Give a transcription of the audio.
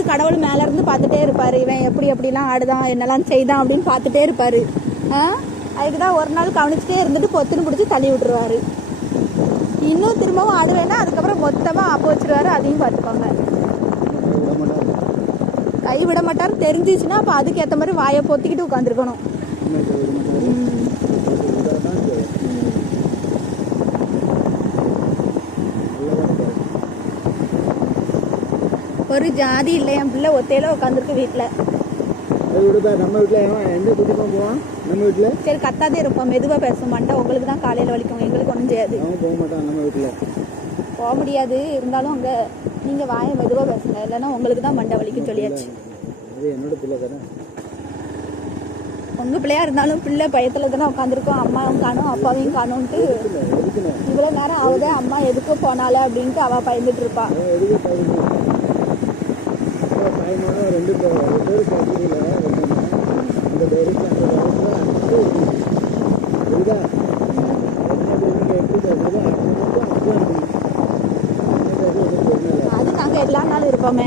அதுக்கு கடவுள் மேல இருந்து பார்த்துட்டே இருப்பாரு, இவன் எப்படி எப்படிலாம் ஆடுதான் என்னெல்லாம் செய்தான் அப்படின்னு பார்த்துட்டே இருப்பாரு. அதுக்குதான் ஒரு நாள் கவனிச்சுட்டே இருந்துட்டு பொத்துன்னு பிடிச்சி தள்ளி விட்டுருவாரு. இன்னும் திரும்பவும் ஆடுவேன்னா அதுக்கப்புறம் மொத்தமா ஆப்ப வச்சிருவாரு. அதையும் பார்த்துக்கோங்க. கை விட மாட்டார் தெரிஞ்சிச்சுன்னா அப்ப அதுக்கு ஏத்த மாதிரி வாயை பொத்திக்கிட்டு உட்காந்துருக்கணும். ஒரு ஜாதி இல்லை, என் பிள்ளை ஒத்தையில உட்காந்துருக்கு வீட்டுல. சரி கத்தாதே இருப்போம், மெதுவா பேசும். மண்டை உங்களுக்கு தான் காலையில வலிக்கும், எங்களுக்கு ஒன்றும் செய்யாது. போக முடியாது. இருந்தாலும் அங்க நீங்க வாயை மெதுவா பேசுங்க, இல்லைன்னா உங்களுக்கு தான் மண்டை வலிக்கும் சொல்லியாச்சு. உங்க பிள்ளையா இருந்தாலும் பிள்ளை பயத்துல தானே உட்காந்துருக்கோம். அம்மாவும் காணும் அப்பாவையும் காணும்ட்டு இவ்வளவு நேரம் ஆகுது, அம்மா எதுக்கு போனால அப்படின்ட்டு அவ பயந்துட்டு இருப்பா. அது நாங்க எல்லா நாளும் இருப்போமே.